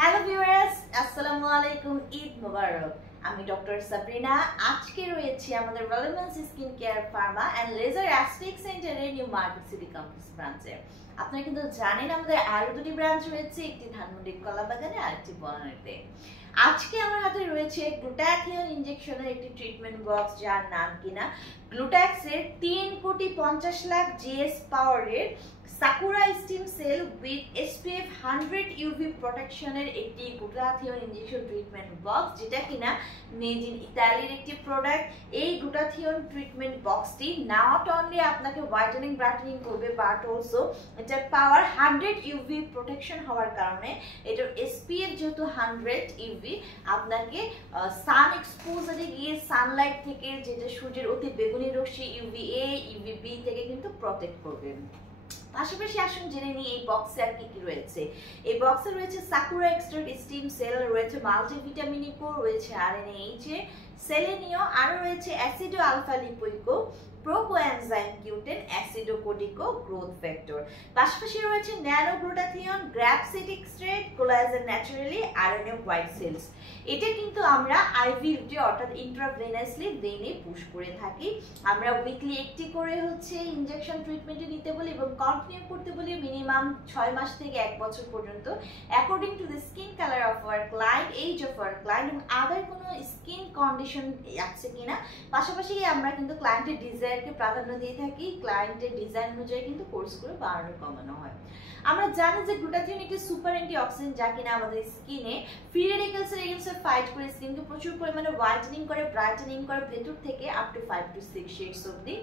Hello viewers, আসসালামু আলাইকুম, ঈদ মোবারক। আমি ডক্টর সাবরিনা। আজকে রয়েছি আমাদের relevance skin care pharma and laser aspect সেন্টারের নিউ মার্কেট সিটি কমপ্লেক্স ব্রাঞ্চে। আপনারা কিন্তু জানেন আমাদের আরো দুটি ব্রাঞ্চ রয়েছে, একটি ধানমন্ডি কলাবাগানে আর একটি বনানীতে। আজকে আমার হাতে রয়েছে গ্লুটাথিয়ন ইনজেকশনের একটি ট্রিটমেন্ট বক্স, যার নাম কিনা গ্লুট্যাক্সের 3,50,00,000 জিএস পাওয়ারের sakura stem cell with SPF 100 UV প্রোটেকশনের একটি গ্লুটাথিয়ন ইনজেকশন ট্রিটমেন্ট বক্স, যেটা কিনা মেড ইন ইতালির একটি প্রোডাক্ট। এই গ্লুটাথিয়ন ট্রিটমেন্ট বক্সটি নট অনলি আপনাকে হোয়াইটেনিং ব্রাইটেনিং করবে, বাট অলসো এটার পাওয়ার 100 UV প্রোটেকশন হওয়ার কারণে এটার SPF যেহেতু 100 UV, আপনাকে সান এক্সপোজারে গিয়ে সানলাইট থেকে, যেটা সূর্যের অতি বেগুনি রশ্মি UVA UVB থেকে কিন্তু প্রটেক্ট করবে। পাশাপাশি আসুন জেনে নিই এই বক্সে আর কি কি রয়েছে। এই বক্সে রয়েছে সাকুরা এক্সট্রাক্ট স্টিম সেল, রয়েছে মাল্টিভিটামিন ইকো, রয়েছে RNA, সেলেনিও, আরো রয়েছে অ্যাসিডো আলফা লিপোইকো, প্রোকোএনজাইম কিউটেন, অ্যাসিডোকোডিকো গ্রোথ ফ্যাক্টর। পাশাপাশি রয়েছে nano glutathione, grapeseed extract, collagen naturally, RNA white cells. এটা কিন্তু আমরা আইভিএফডি অর্থাৎ ইন্ট্রাভেনাসলি ব্রেইনে পুশ করে থাকি। আমরা উইকলি একটি করে ইনজেকশন ট্রিটমেন্টে নিতে বলি এবং কন্টিনিউ করতে বলি মিনিমাম 6 মাস থেকে 1 বছর পর্যন্ত, according to the skin colour of our client, age of our client এবং আদার কোনো স্কিন কন্ডিশন আছে কিনা। পাশাপাশি আমরা কিন্তু ক্লায়েন্টের ডিজাইনকে প্রাধান্য দিয়ে থাকি, ক্লায়েন্টের ডিজাইন অনুযায়ী কিন্তু কোর্সগুলো বাড়ানো কমানো হয়। আমরা জানি যে গ্লুটাথিয়ন একটি সুপার অ্যান্টিঅক্সিডেন্ট, যা কিনা আমাদের স্কিনে ফ্রি রেডিক্যালসের এগেইনস্টে ফাইট করে স্কিনকে প্রচুর পরিমাণে হোয়াইটেনিং করে, ব্রাইটেনিং করে, ভেতর থেকে আপ টু 5 to 6 শেডস অবধি।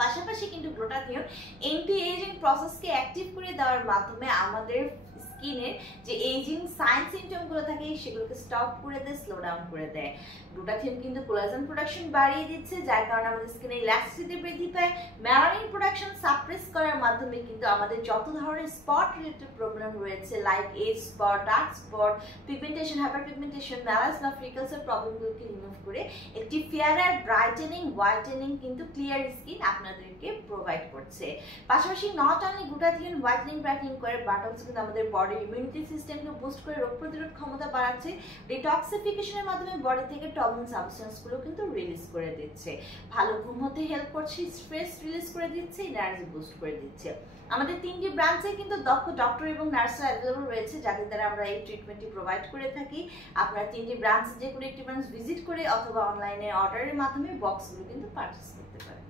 পাশাপাশি কিন্তু গ্লুটাথিয়ন অ্যান্টি এজিং প্রসেসকে অ্যাক্টিভ করে দেওয়ার মাধ্যমে আমাদের স্কিনের যে এজিং সাইন সিমটমগুলো থাকে সেগুলোকে স্টপ করে দেয়, স্লো ডাউন করে দেয়। গ্লুটাথিয়ন কিন্তু কোলাজেন প্রোডাকশন বাড়িয়ে দিচ্ছে, যার কারণে আমাদের স্কিনে ইলাস্টিসিটি বৃদ্ধি পায়। মেলানিন প্রোডাকশন সাপ্রেস করার মাধ্যমে কিন্তু আমাদের যত ধরনের স্পট রিলেটেড প্রবলেম রয়েছে, like age spot, dark spot, pigmentation, hyper pigmentation, melasma, ফ্রিকলসের প্রবলেমগুলোকে রিমুভ করে একটি ফেয়ারার ব্রাইটেনিং, হোয়াইটেনিং কিন্তু ক্লিয়ার স্কিন আপনাদেরকে প্রোভাইড করছে। পাশাপাশি not only glutathione whitening brightening করে, বাট অলসো কিন্তু আমাদের বডির ইমিউনিটি সিস্টেমকে বুস্ট করে রোগ প্রতিরোধ ক্ষমতা বাড়াচ্ছে। ডিটক্সিফিকেশনের মাধ্যমে বডি থেকে টক্সিন সাবস্টেন্সগুলো কিন্তু রিলিজ করে দিচ্ছে, ভালো ঘুম হতে হেল্প করছে, স্ট্রেস রিলিজ করে দিচ্ছে, এনার্জি বুস্ট করে দিচ্ছে। আমাদের 3টি ব্রাঞ্চে কিন্তু দক্ষ ডক্টর এবং নার্সরা অ্যাভেলেবল রয়েছে, যাদের দ্বারা আমরা এই ট্রিটমেন্টটি প্রোভাইড করে থাকি। আপনারা 3টি ব্রাঞ্চে যে কোনো একটি ব্রাঞ্চ ভিজিট করে অথবা অনলাইনে অর্ডারের মাধ্যমে বক্সগুলো কিন্তু পারচেস করতে পারেন।